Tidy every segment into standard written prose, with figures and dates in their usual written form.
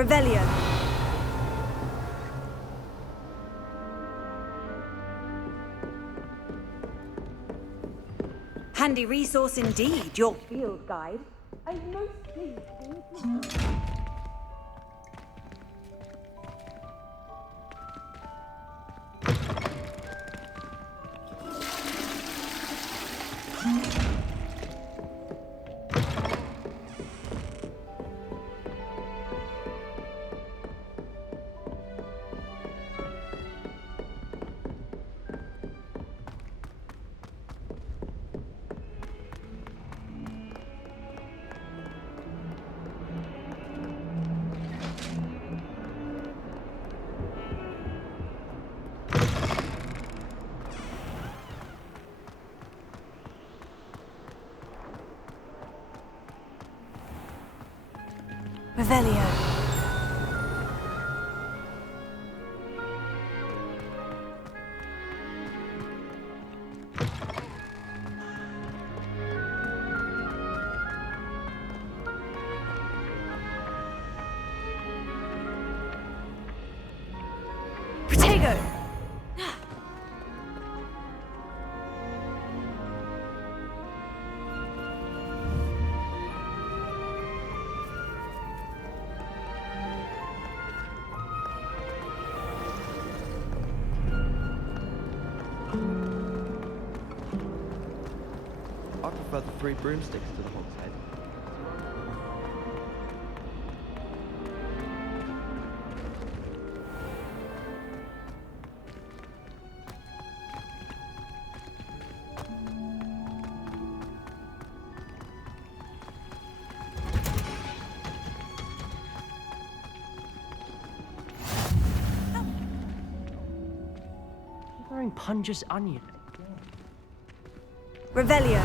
Revelio. Handy resource indeed, your field guide. I'm most pleased. Revelio. Protego! I prefer the 3 broomsticks to the hogshead. Wearing Punja's onion. Revelio.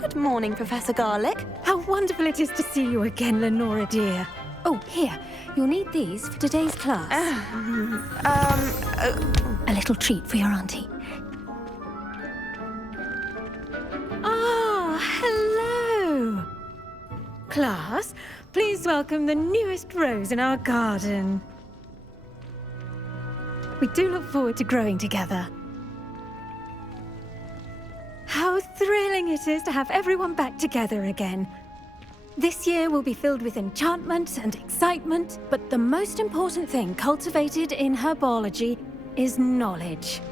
Good morning, Professor Garlick. How wonderful it is to see you again, Lenora dear. Oh, here. You'll need these for today's class. A little treat for your auntie. Ah, hello. Class, please welcome the newest rose in our garden. We do look forward to growing together. How thrilling it is to have everyone back together again. This year will be filled with enchantment and excitement, but the most important thing cultivated in herbology is knowledge.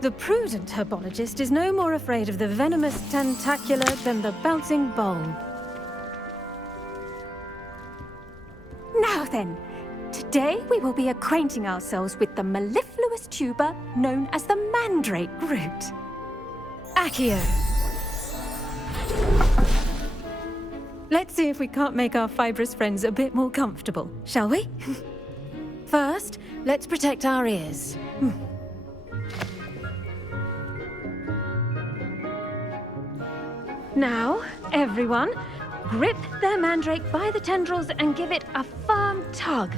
The prudent herbologist is no more afraid of the venomous tentacular than the bouncing bulb. Now then, today we will be acquainting ourselves with the mellifluous tuber known as the mandrake root. Accio. Let's see if we can't make our fibrous friends a bit more comfortable, shall we? First, let's protect our ears. Now, everyone, grip their mandrake by the tendrils and give it a firm tug.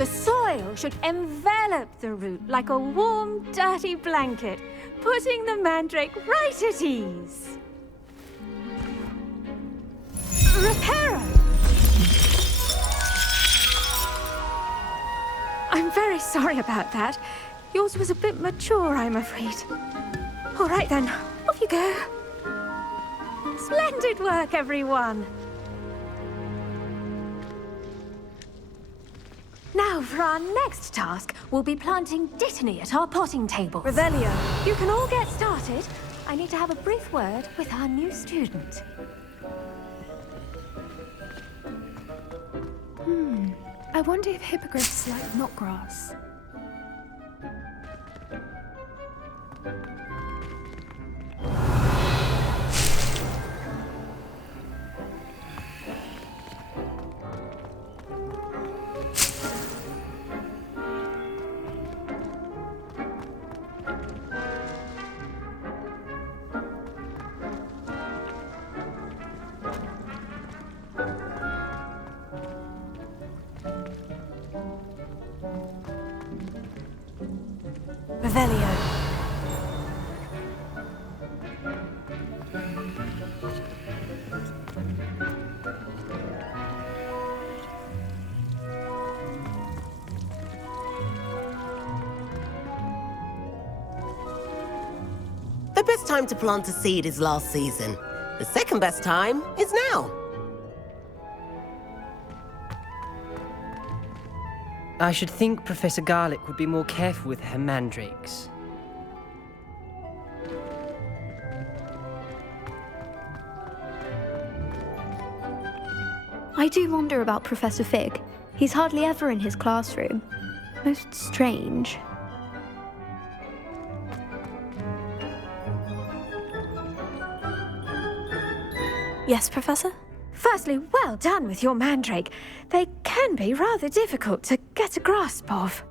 The soil should envelop the root like a warm, dirty blanket, putting the mandrake right at ease. Reparo! I'm very sorry about that. Yours was a bit mature, I'm afraid. All right then, off you go. Splendid work, everyone! Now, for our next task, we'll be planting Dittany at our potting table. Revelio. You can all get started. I need to have a brief word with our new student. I wonder if hippogriffs like knotgrass. Revelio. The best time to plant a seed is last season. The second best time is now. I should think Professor Garlick would be more careful with her mandrakes. I do wonder about Professor Fig. He's hardly ever in his classroom. Most strange. Yes, Professor? Firstly, well done with your mandrake. They can be rather difficult to get a grasp of.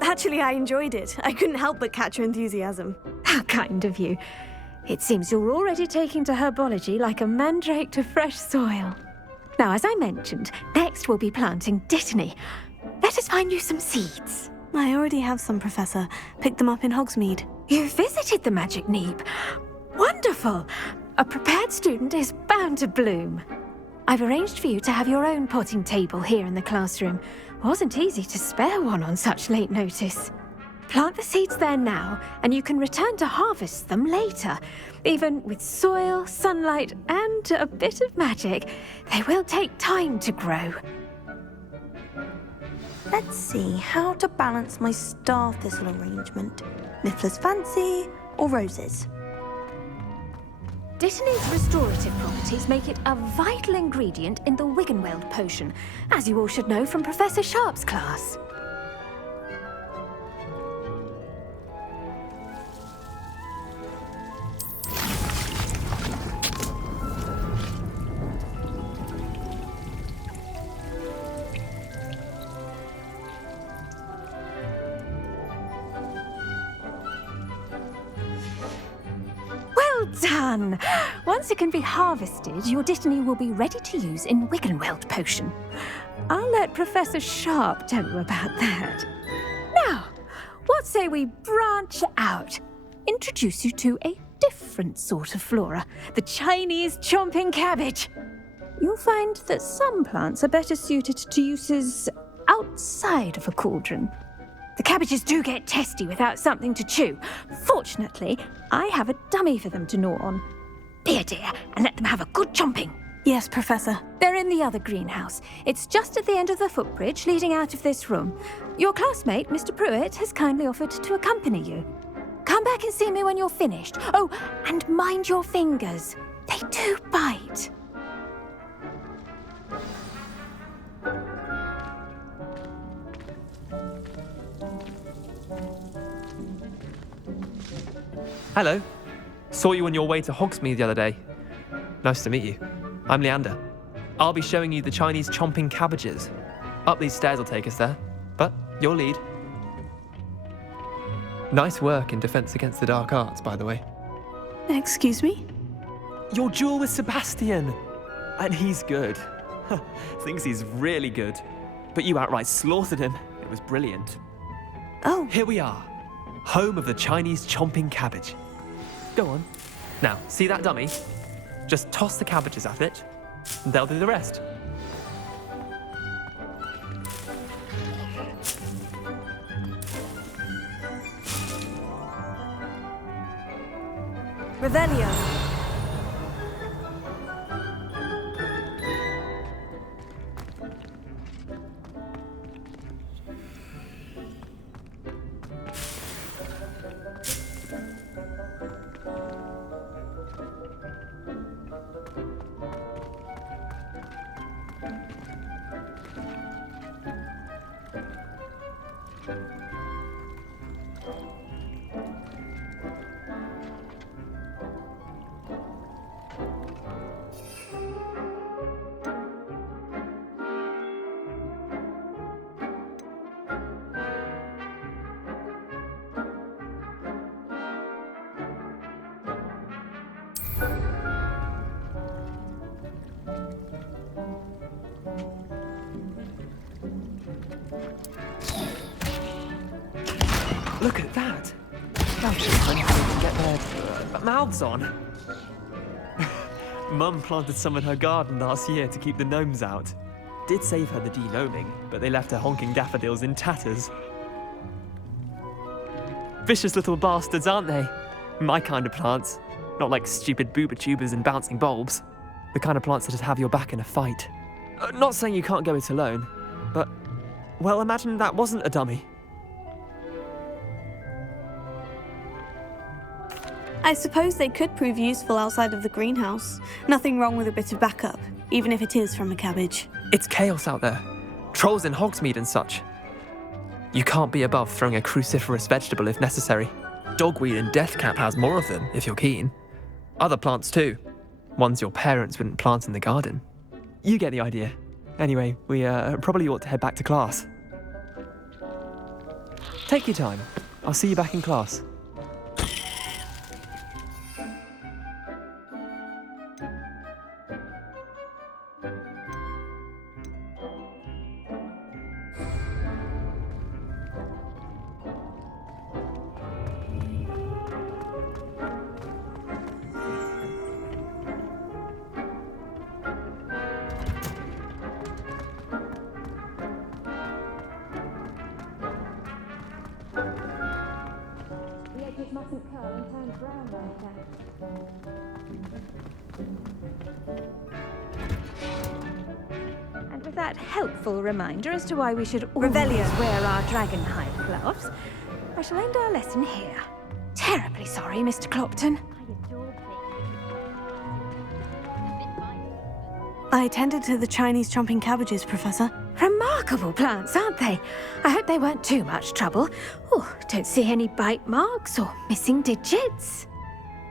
Actually, I enjoyed it. I couldn't help but catch your enthusiasm. How kind of you. It seems you're already taking to herbology like a mandrake to fresh soil. Now, as I mentioned, next we'll be planting Dittany. Let us find you some seeds. I already have some, Professor. Picked them up in Hogsmeade. You visited the Magic Neep. Wonderful! A prepared student is bound to bloom. I've arranged for you to have your own potting table here in the classroom. Wasn't easy to spare one on such late notice. Plant the seeds there now, and you can return to harvest them later. Even with soil, sunlight, and a bit of magic, they will take time to grow. Let's see how to balance my star thistle arrangement. Miffler's Fancy or roses? Dittany's restorative properties make it a vital ingredient in the Wiggenweld potion, as you all should know from Professor Sharp's class. Well done! Once it can be harvested, your Dittany will be ready to use in Wiggenweld potion. I'll let Professor Sharp tell you about that. Now, what say we branch out? Introduce you to a different sort of flora, the Chinese chomping cabbage. You'll find that some plants are better suited to uses outside of a cauldron. The cabbages do get testy without something to chew. Fortunately, I have a dummy for them to gnaw on. Be a dear and let them have a good chomping. Yes, Professor. They're in the other greenhouse. It's just at the end of the footbridge leading out of this room. Your classmate, Mr. Pruitt, has kindly offered to accompany you. Come back and see me when you're finished. Oh, and mind your fingers. They do bite. Hello. Saw you on your way to Hogsmeade the other day. Nice to meet you. I'm Leander. I'll be showing you the Chinese chomping cabbages. Up these stairs will take us there, but your lead. Nice work in Defense Against the Dark Arts, by the way. Excuse me? Your duel with Sebastian! And he's good. Thinks he's really good. But you outright slaughtered him. It was brilliant. Oh, Here we are, home of the Chinese chomping cabbage. Go on. Now, see that dummy? Just toss the cabbages at it, and they'll do the rest. Revelio. Look at that! Now she's trying to get their mouths on. Mum planted some in her garden last year to keep the gnomes out. Did save her the de-gnoming, but they left her honking daffodils in tatters. Vicious little bastards, aren't they? My kind of plants. Not like stupid booba tubers and bouncing bulbs. The kind of plants that just have your back in a fight. Not saying you can't go it alone, but, well, imagine that wasn't a dummy. I suppose they could prove useful outside of the greenhouse. Nothing wrong with a bit of backup, even if it is from a cabbage. It's chaos out there. Trolls in Hogsmeade and such. You can't be above throwing a cruciferous vegetable if necessary. Dogweed and deathcap has more of them, if you're keen. Other plants too. Ones your parents wouldn't plant in the garden. You get the idea. Anyway, we probably ought to head back to class. Take your time. I'll see you back in class. And with that helpful reminder as to why we should always Revelio. wear our dragon hide gloves, I shall end our lesson here. Terribly sorry, Mr. Clopton. I tended to the Chinese chomping cabbages, Professor. Remarkable plants, aren't they? I hope they weren't too much trouble. Oh, don't see any bite marks or missing digits.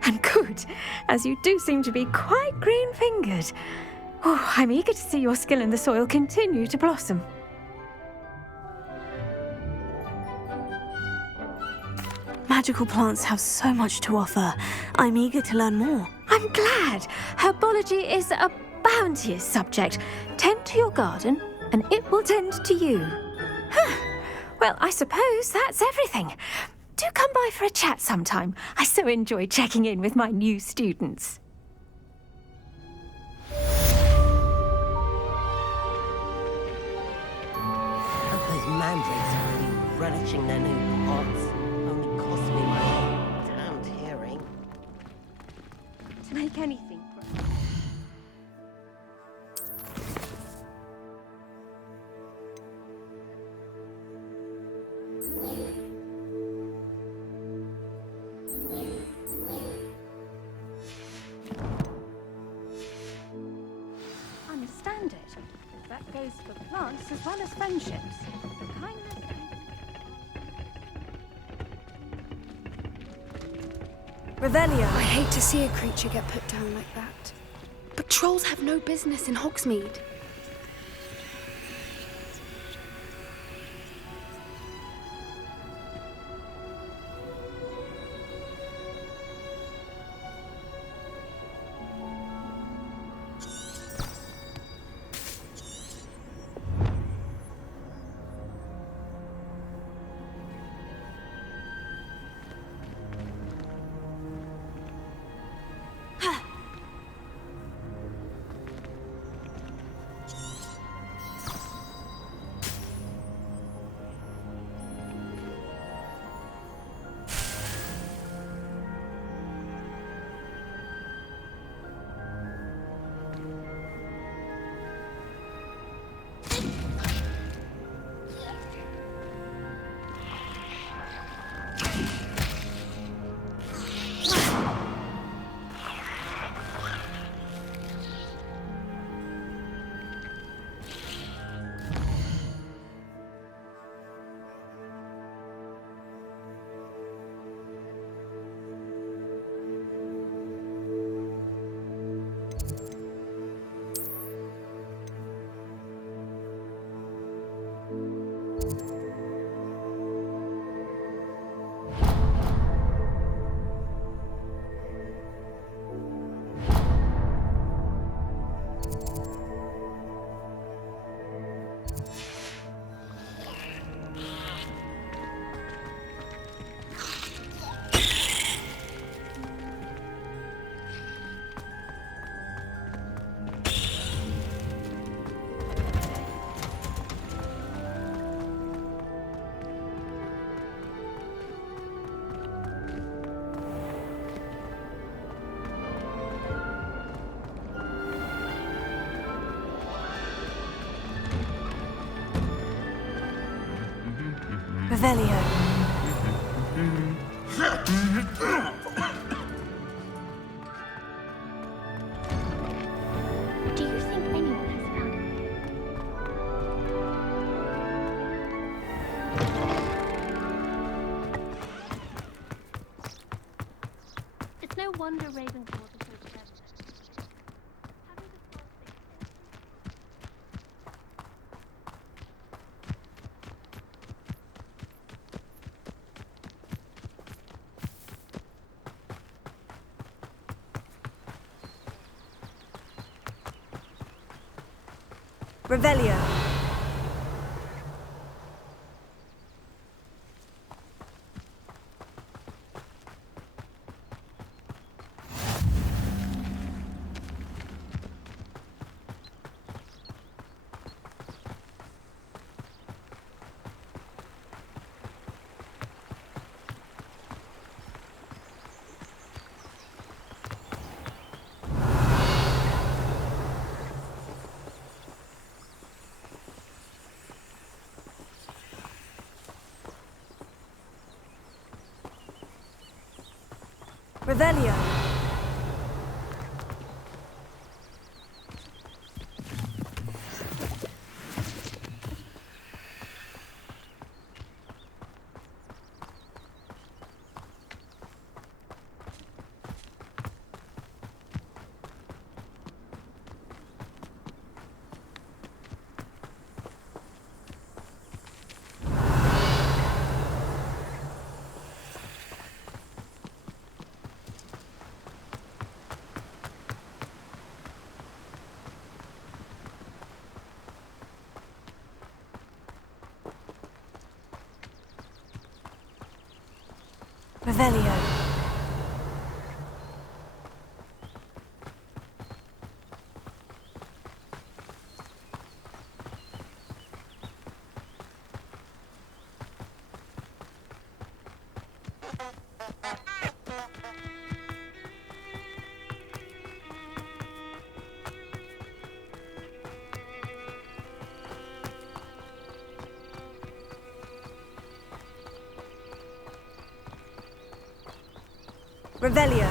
And good, as you do seem to be quite green-fingered. Oh, I'm eager to see your skill in the soil continue to blossom. Magical plants have so much to offer. I'm eager to learn more. I'm glad. Herbology is a bounteous subject. Tend to your garden, and it will tend to you. Well, I suppose that's everything. Do come by for a chat sometime. I so enjoy checking in with my new students. Hope those mandrakes are really relishing their new pots. Only cost me my damned hearing. To make anything grow. Understand it. That goes for plants as well as friendships. Kindness Revelio. I hate to see a creature get put down like that. But trolls have no business in Hogsmeade. Revelio. Do you think anyone has found It's no wonder Ravenclaws are so clever. Having the class Revelio. Revelio. Revelio. Revelio.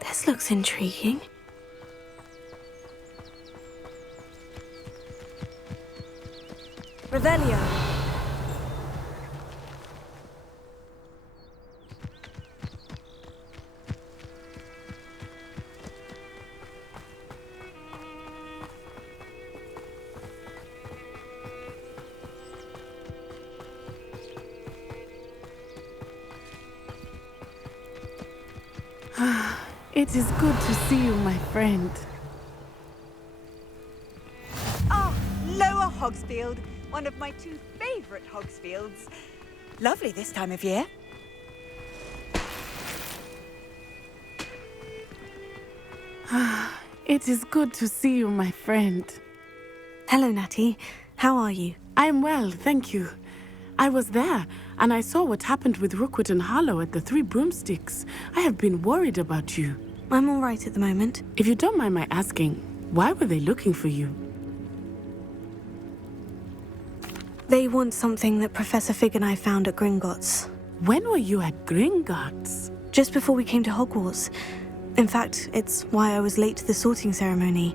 This looks intriguing. Revelio. It is good to see you, my friend. Ah, Lower Hogsfield, one of my two favourite Hogsfields. Lovely this time of year. It is good to see you, my friend. Hello, Natty. How are you? I'm well, thank you. I was there, and I saw what happened with Rookwood and Harlow at the Three Broomsticks. I have been worried about you. I'm all right at the moment. If you don't mind my asking, why were they looking for you? They want something that Professor Fig and I found at Gringotts. When were you at Gringotts? Just before we came to Hogwarts. In fact, it's why I was late to the sorting ceremony.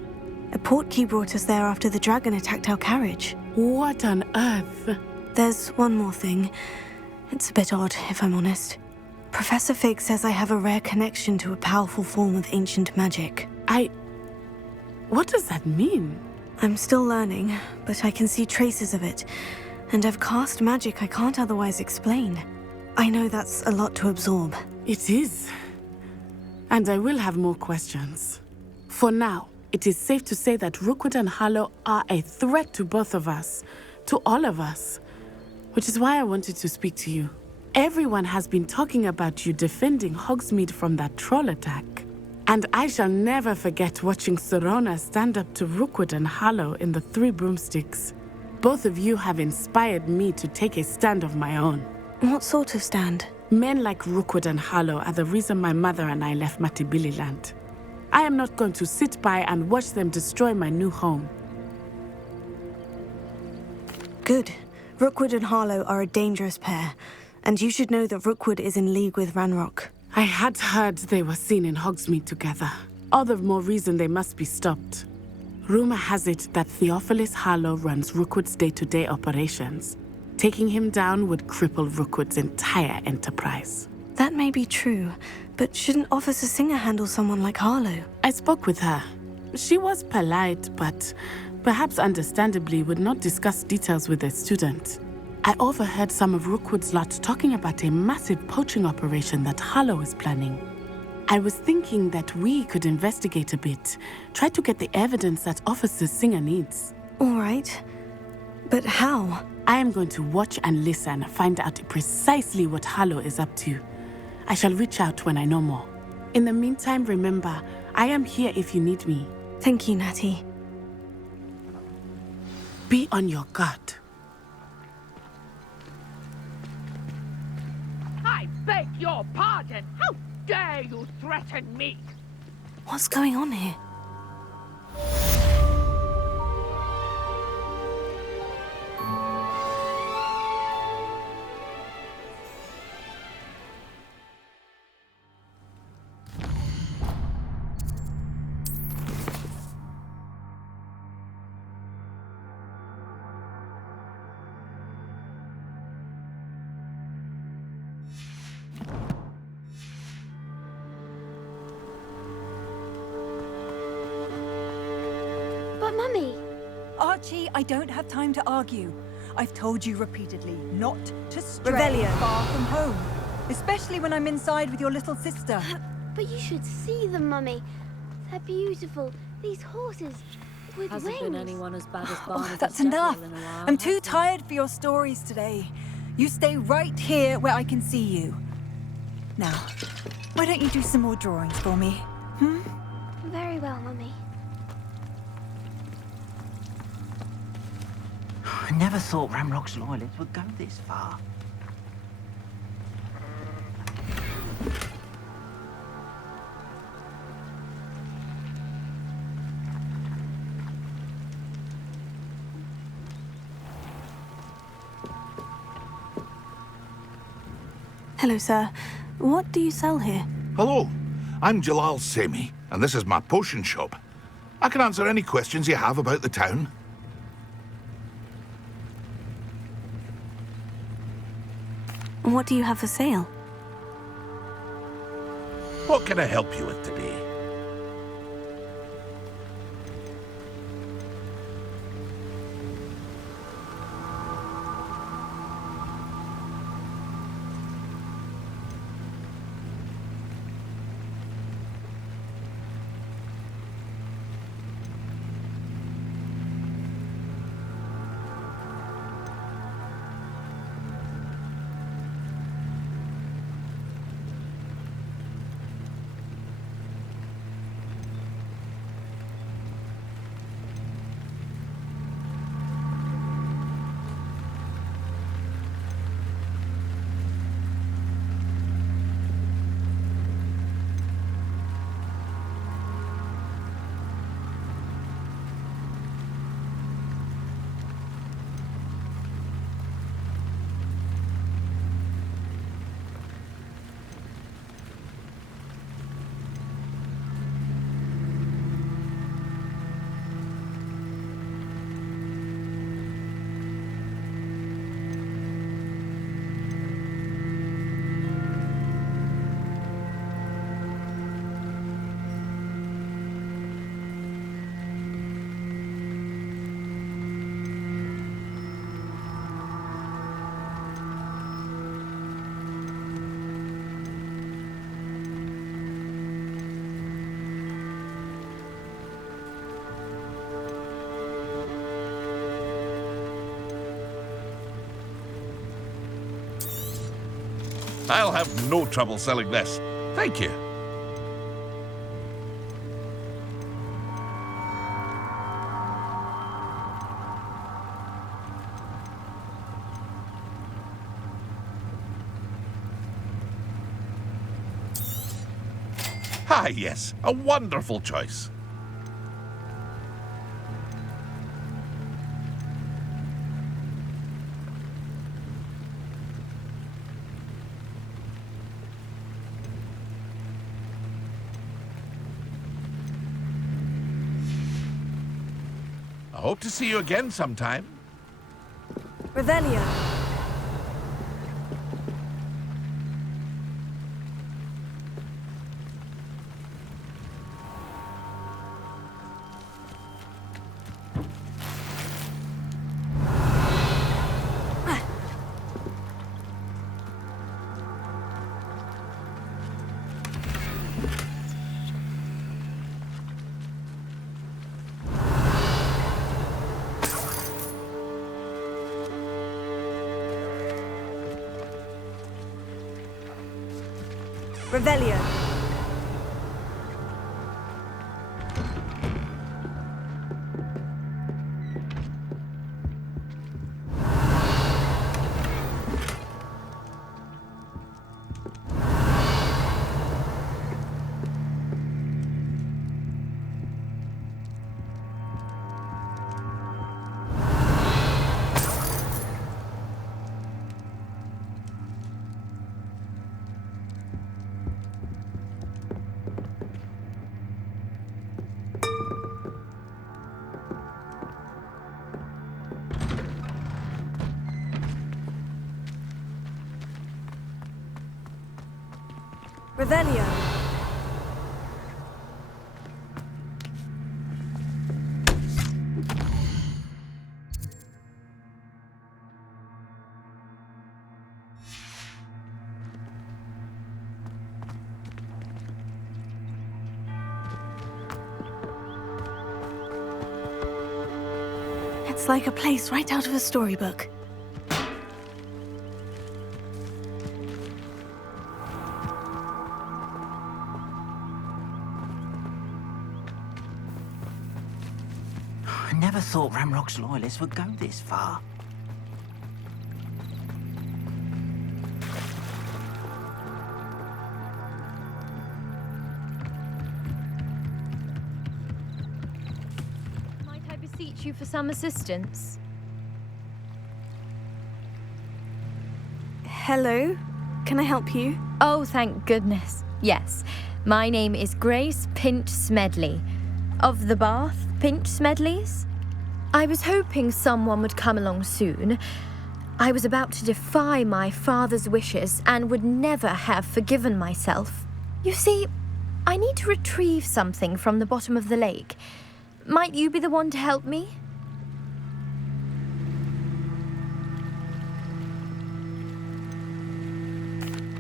A portkey brought us there after the dragon attacked our carriage. What on earth? There's one more thing. It's a bit odd, if I'm honest. Professor Fig says I have a rare connection to a powerful form of ancient magic. What does that mean? I'm still learning, but I can see traces of it. And I've cast magic I can't otherwise explain. I know that's a lot to absorb. It is. And I will have more questions. For now, it is safe to say that Rookwood and Harlow are a threat to both of us. To all of us. Which is why I wanted to speak to you. Everyone has been talking about you defending Hogsmeade from that troll attack. And I shall never forget watching Serona stand up to Rookwood and Harlow in the Three Broomsticks. Both of you have inspired me to take a stand of my own. What sort of stand? Men like Rookwood and Harlow are the reason my mother and I left Matibili Land. I am not going to sit by and watch them destroy my new home. Good. Rookwood and Harlow are a dangerous pair, and you should know that Rookwood is in league with Ranrock. I had heard they were seen in Hogsmeade together. All the more reason they must be stopped. Rumor has it that Theophilus Harlow runs Rookwood's day-to-day operations. Taking him down would cripple Rookwood's entire enterprise. That may be true, but shouldn't Officer Singer handle someone like Harlow? I spoke with her. She was polite, but perhaps understandably would not discuss details with a student. I overheard some of Rookwood's lot talking about a massive poaching operation that Harlow is planning. I was thinking that we could investigate a bit, try to get the evidence that Officer Singer needs. All right. But how? I am going to watch and listen, find out precisely what Harlow is up to. I shall reach out when I know more. In the meantime, remember, I am here if you need me. Thank you, Natty. Be on your guard. I beg your pardon! How dare you threaten me? What's going on here? But Mummy... Archie, I don't have time to argue. I've told you repeatedly not to stray Revelio. far from home. Especially when I'm inside with your little sister. But you should see them, Mummy. They're beautiful. These horses with Hasn't wings. been anyone as bad as Oh, Barnaby that's Steffel enough. in a while, I'm too has there? tired for your stories today. You stay right here where I can see you. Now, why don't you do some more drawings for me? Very well, Mummy. I never thought Ramrock's loyalists would go this far. Hello, sir. What do you sell here? Hello, I'm Jalal Semi, and this is my potion shop. I can answer any questions you have about the town. What do you have for sale? What can I help you with today? I'll have no trouble selling this. Thank you. Ah, yes, a wonderful choice. I hope to see you again sometime. Revelio. Revelio. Revelio. It's like a place right out of a storybook. I never thought Ramrock's loyalists would go this far. Might I beseech you for some assistance? Hello? Can I help you? Oh, thank goodness. Yes. My name is Grace Pinch Smedley. Of the Bath Pinch Smedleys? I was hoping someone would come along soon. I was about to defy my father's wishes and would never have forgiven myself. You see, I need to retrieve something from the bottom of the lake. Might you be the one to help me?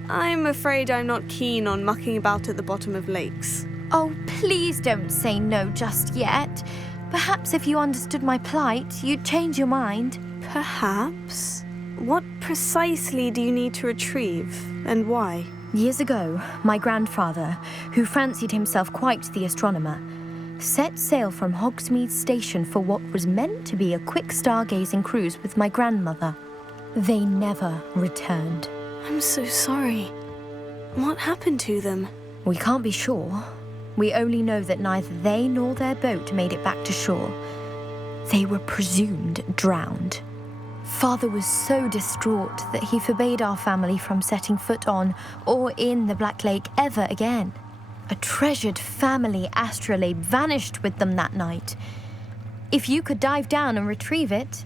I'm afraid I'm not keen on mucking about at the bottom of lakes. Oh, please don't say no just yet. Perhaps if you understood my plight, you'd change your mind. Perhaps? What precisely do you need to retrieve, and why? Years ago, my grandfather, who fancied himself quite the astronomer, set sail from Hogsmeade Station for what was meant to be a quick stargazing cruise with my grandmother. They never returned. I'm so sorry. What happened to them? We can't be sure. We only know that neither they nor their boat made it back to shore. They were presumed drowned. Father was so distraught that he forbade our family from setting foot on or in the Black Lake ever again. A treasured family astrolabe vanished with them that night. If you could dive down and retrieve it,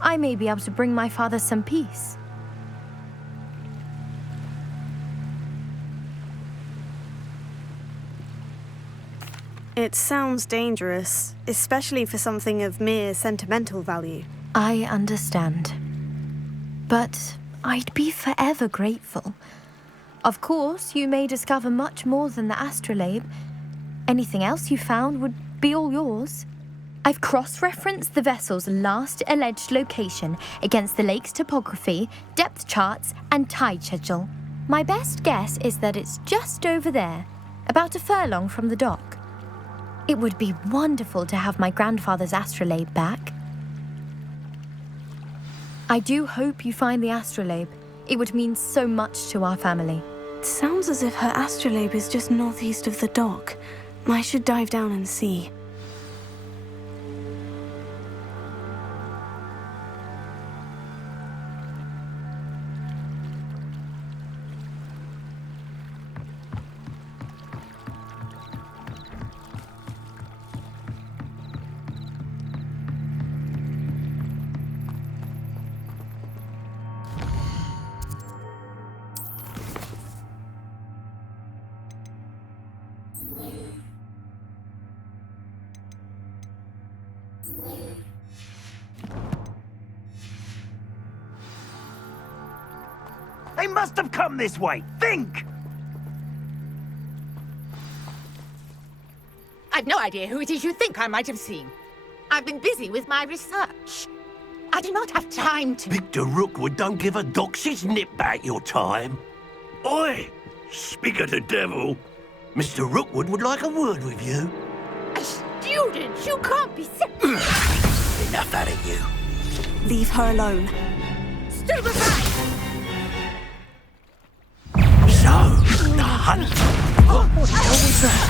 I may be able to bring my father some peace. It sounds dangerous, especially for something of mere sentimental value. I understand. But I'd be forever grateful. Of course, you may discover much more than the astrolabe. Anything else you found would be all yours. I've cross-referenced the vessel's last alleged location against the lake's topography, depth charts, and tide schedule. My best guess is that it's just over there, about a furlong from the dock. It would be wonderful to have my grandfather's astrolabe back. I do hope you find the astrolabe. It would mean so much to our family. It sounds as if her astrolabe is just northeast of the dock. I should dive down and see. They must have come this way. Think! I've no idea who it is you think I might have seen. I've been busy with my research. I do not have time to... Victor Rookwood don't give a doxy's nip back your time. Oi! Speak of the devil. Mr. Rookwood would like a word with you. A student? You can't be... Enough out of you. Leave her alone. Stupefy! So, the hunt. What the hell was that?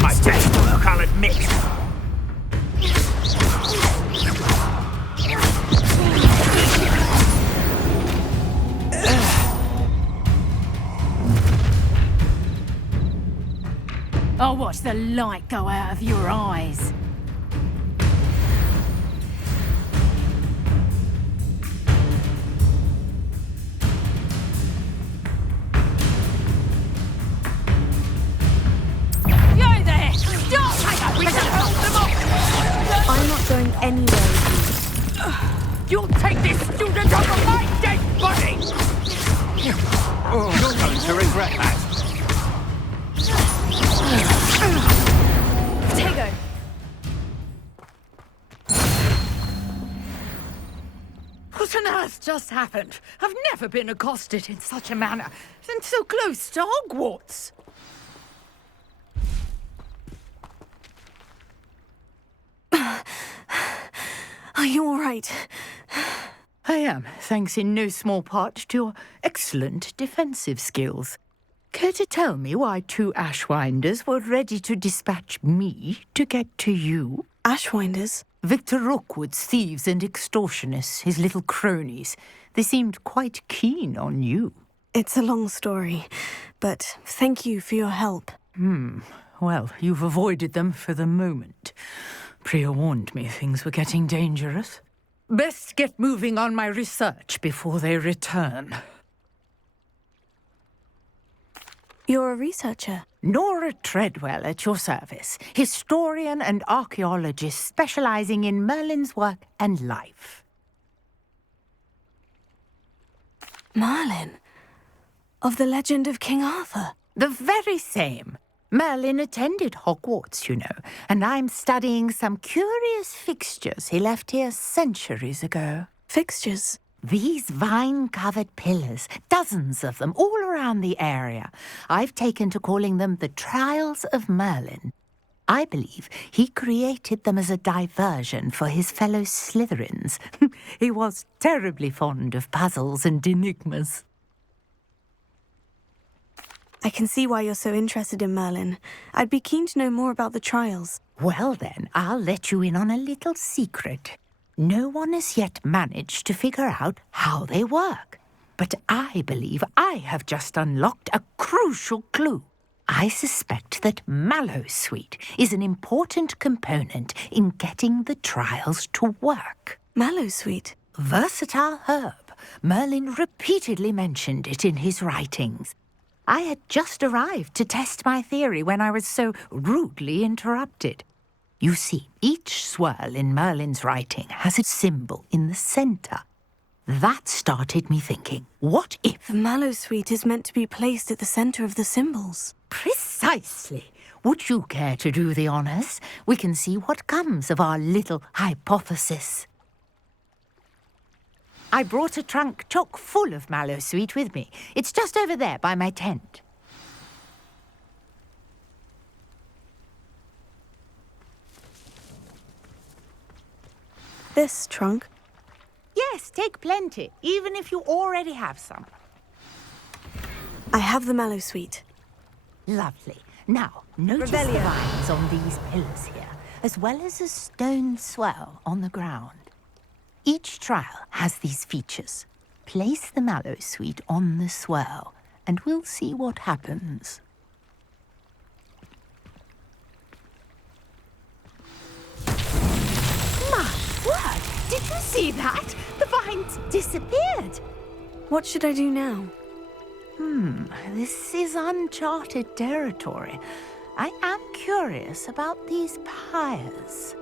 My best work, I'll admit. I'll watch the light go out of your eyes. I'm not going anywhere with you. You'll take this student off of my dead body! Oh, you're going to regret that. Tego! What on earth just happened? I've never been accosted in such a manner, and so close to Hogwarts. Are you all right? I am, thanks in no small part to your excellent defensive skills. Care to tell me why 2 Ashwinders were ready to dispatch me to get to you? Ashwinders? Victor Rookwood's thieves and extortionists, his little cronies. They seemed quite keen on you. It's a long story, but thank you for your help. Well, you've avoided them for the moment. Priya warned me things were getting dangerous. Best get moving on my research before they return. You're a researcher? Nora Treadwell at your service. Historian and archaeologist specializing in Merlin's work and life. Merlin? Of the legend of King Arthur? The very same. Merlin attended Hogwarts, you know, and I'm studying some curious fixtures he left here centuries ago. Fixtures? These vine-covered pillars, dozens of them, all around the area. I've taken to calling them the Trials of Merlin. I believe he created them as a diversion for his fellow Slytherins. He was terribly fond of puzzles and enigmas. I can see why you're so interested in Merlin. I'd be keen to know more about the trials. Well then, I'll let you in on a little secret. No one has yet managed to figure out how they work. But I believe I have just unlocked a crucial clue. I suspect that Mallowsweet is an important component in getting the trials to work. Mallowsweet? Versatile herb. Merlin repeatedly mentioned it in his writings. I had just arrived to test my theory when I was so rudely interrupted. You see, each swirl in Merlin's writing has a symbol in the centre. That started me thinking, what if... The Mallowsweet is meant to be placed at the centre of the symbols. Precisely. Would you care to do the honours? We can see what comes of our little hypothesis. I brought a trunk chock full of mallow sweet with me. It's just over there by my tent. This trunk? Yes, take plenty, even if you already have some. I have the mallow sweet. Lovely. Now, notice the vines on these pillars here, as well as a stone swell on the ground. Each trial has these features. Place the mallow sweet on the swell, and we'll see what happens. My word! Did you see that? The vines disappeared. What should I do now? This is uncharted territory. I am curious about these pyres.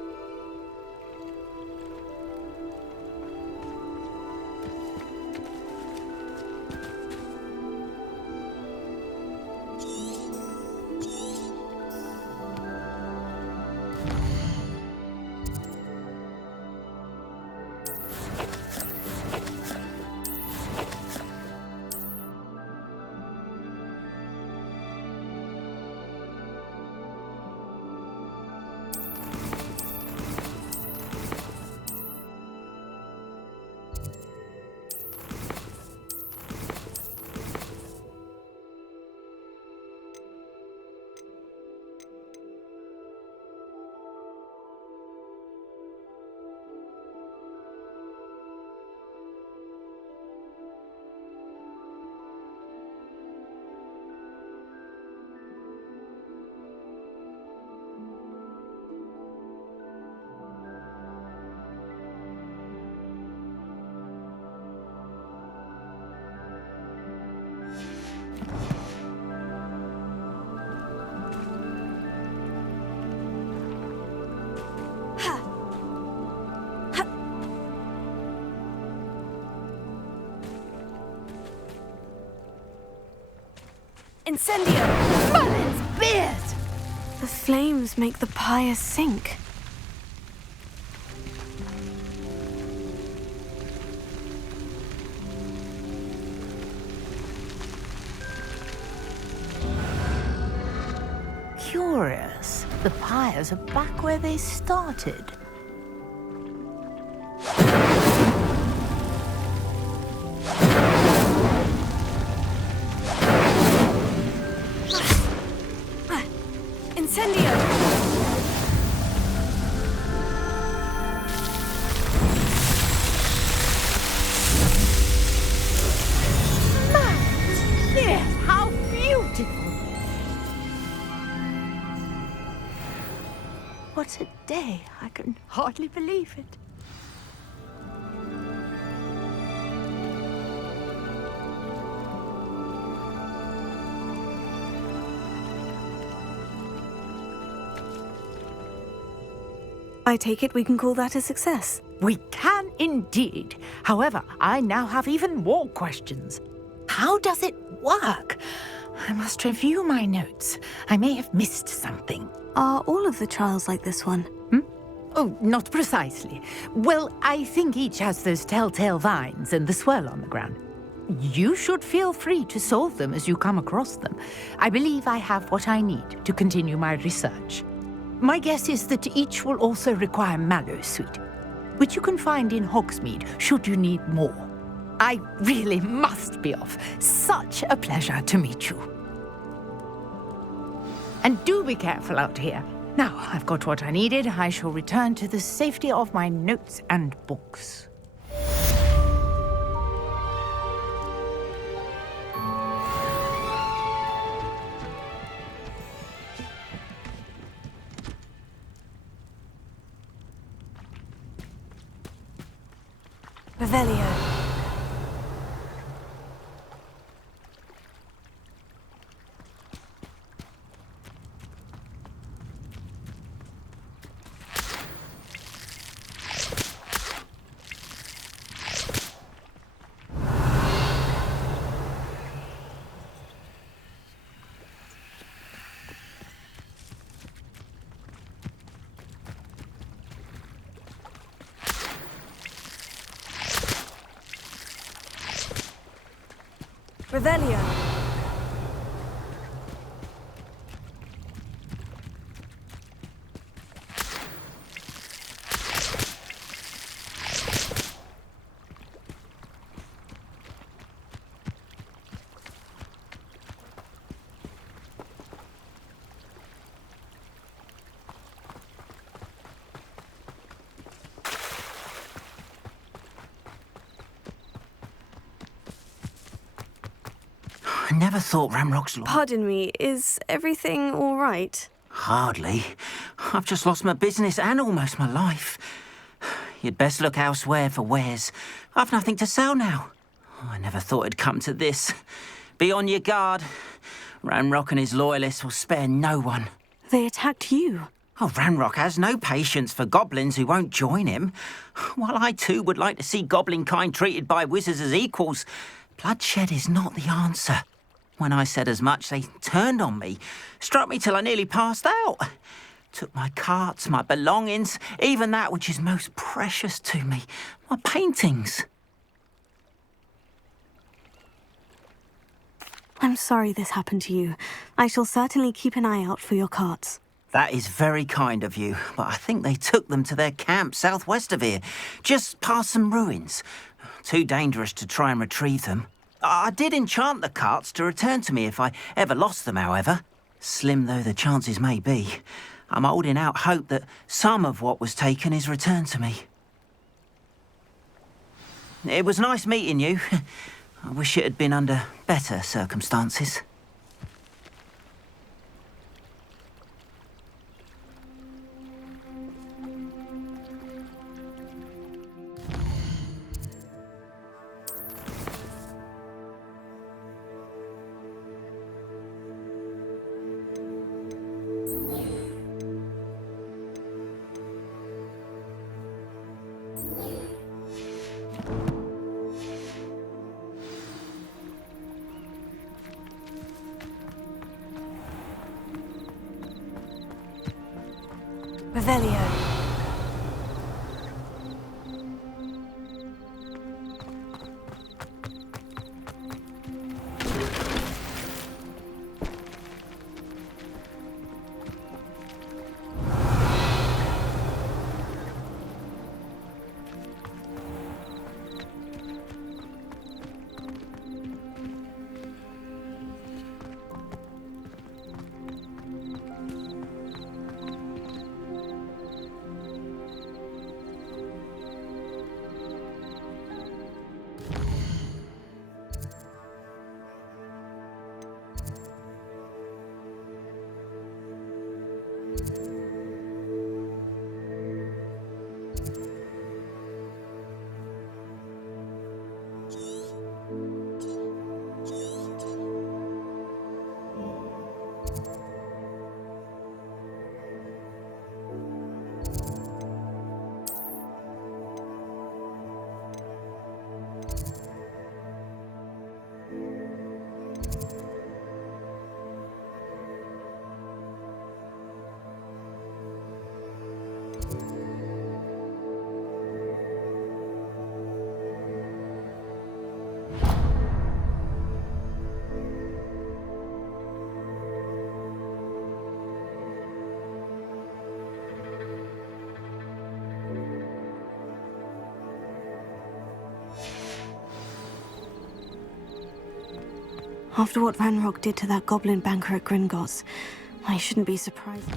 Incendio! Merlin's beard! The flames make the pyre sink. Curious. The pyres are back where they started. Incendio! Yes, how beautiful! What a day! I can hardly believe it. I take it we can call that a success. We can indeed. However, I now have even more questions. How does it work? I must review my notes. I may have missed something. Are all of the trials like this one? Oh, not precisely. Well, I think each has those telltale vines and the swirl on the ground. You should feel free to solve them as you come across them. I believe I have what I need to continue my research. My guess is that each will also require mallow sweet, which you can find in Hogsmeade should you need more. I really must be off. Such a pleasure to meet you. And do be careful out here. Now I've got what I needed, I shall return to the safety of my notes and books. Revelio. Revelio. I never thought Ramrock's... Pardon me, is everything all right? Hardly. I've just lost my business and almost my life. You'd best look elsewhere for wares. I've nothing to sell now. I never thought it'd come to this. Be on your guard. Ramrock and his loyalists will spare no one. They attacked you. Oh, Ramrock has no patience for goblins who won't join him. While I too would like to see goblin kind treated by wizards as equals, bloodshed is not the answer. When I said as much, they turned on me, struck me till I nearly passed out. Took my carts, my belongings, even that which is most precious to me, my paintings. I'm sorry this happened to you. I shall certainly keep an eye out for your carts. That is very kind of you, but I think they took them to their camp southwest of here, just past some ruins. Too dangerous to try and retrieve them. I did enchant the carts to return to me if I ever lost them, however. Slim though the chances may be, I'm holding out hope that some of what was taken is returned to me. It was nice meeting you. I wish it had been under better circumstances. Revelio. After what Ranrock did to that goblin banker at Gringotts, I shouldn't be surprised.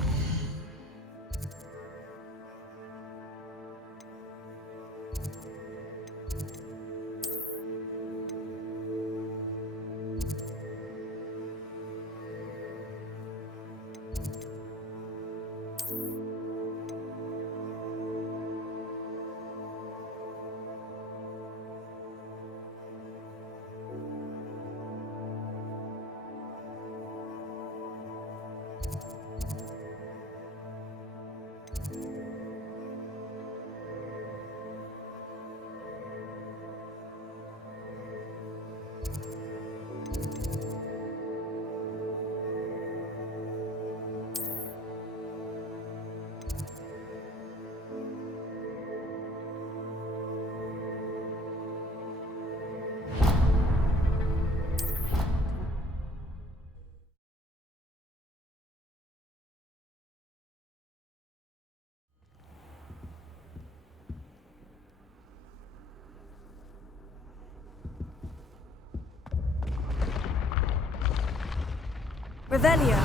Revelio.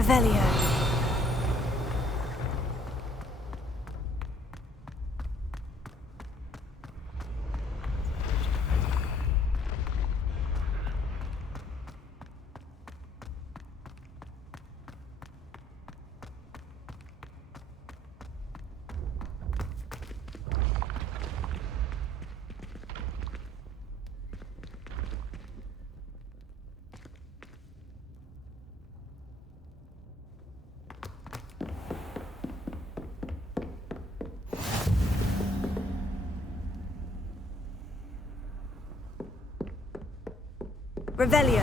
Revelio. Revelio.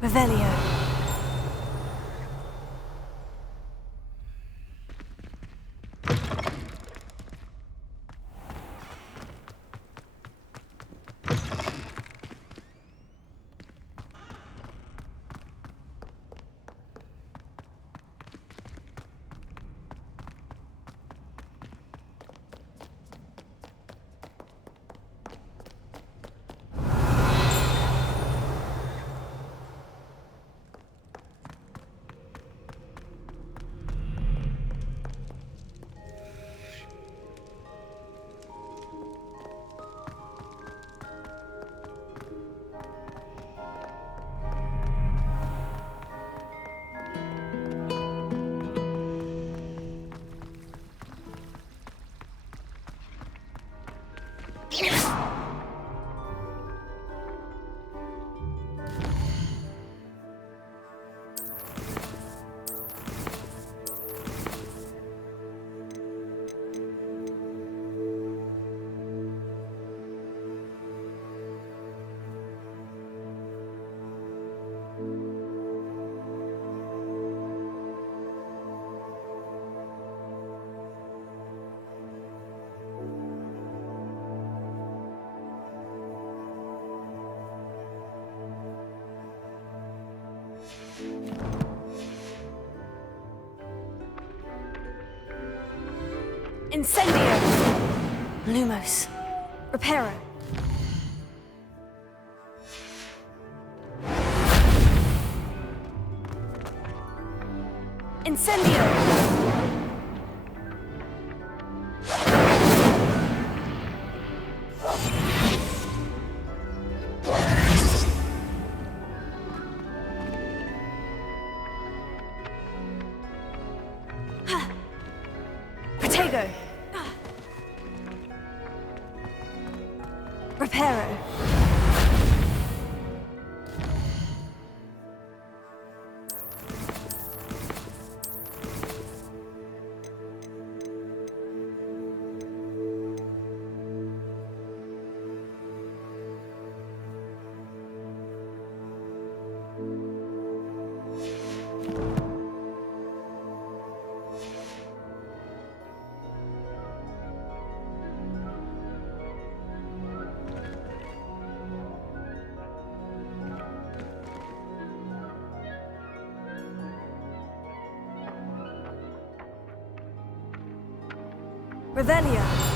Revelio. Incendio! Lumos. Reparo. Incendio! Protego. Reparo. Revelio.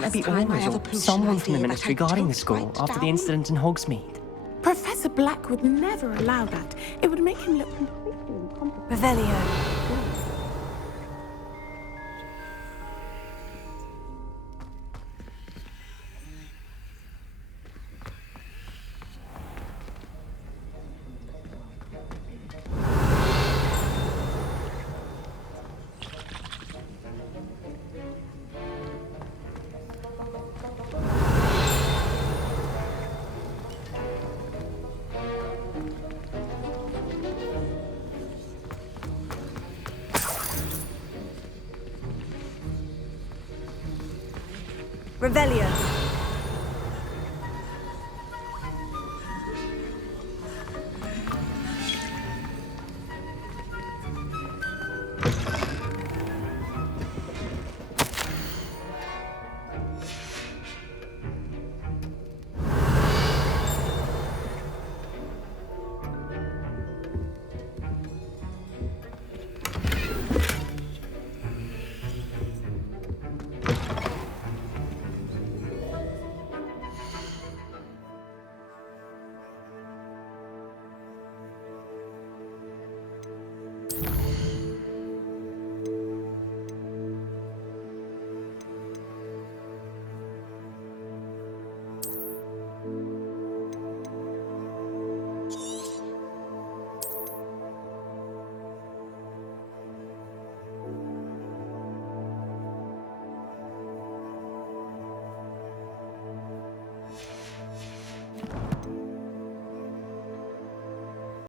Maybe always, or someone from the ministry guarding the school after the incident in Hogsmeade. Professor Black would never allow that. It would make him look... Revelio. Revelio.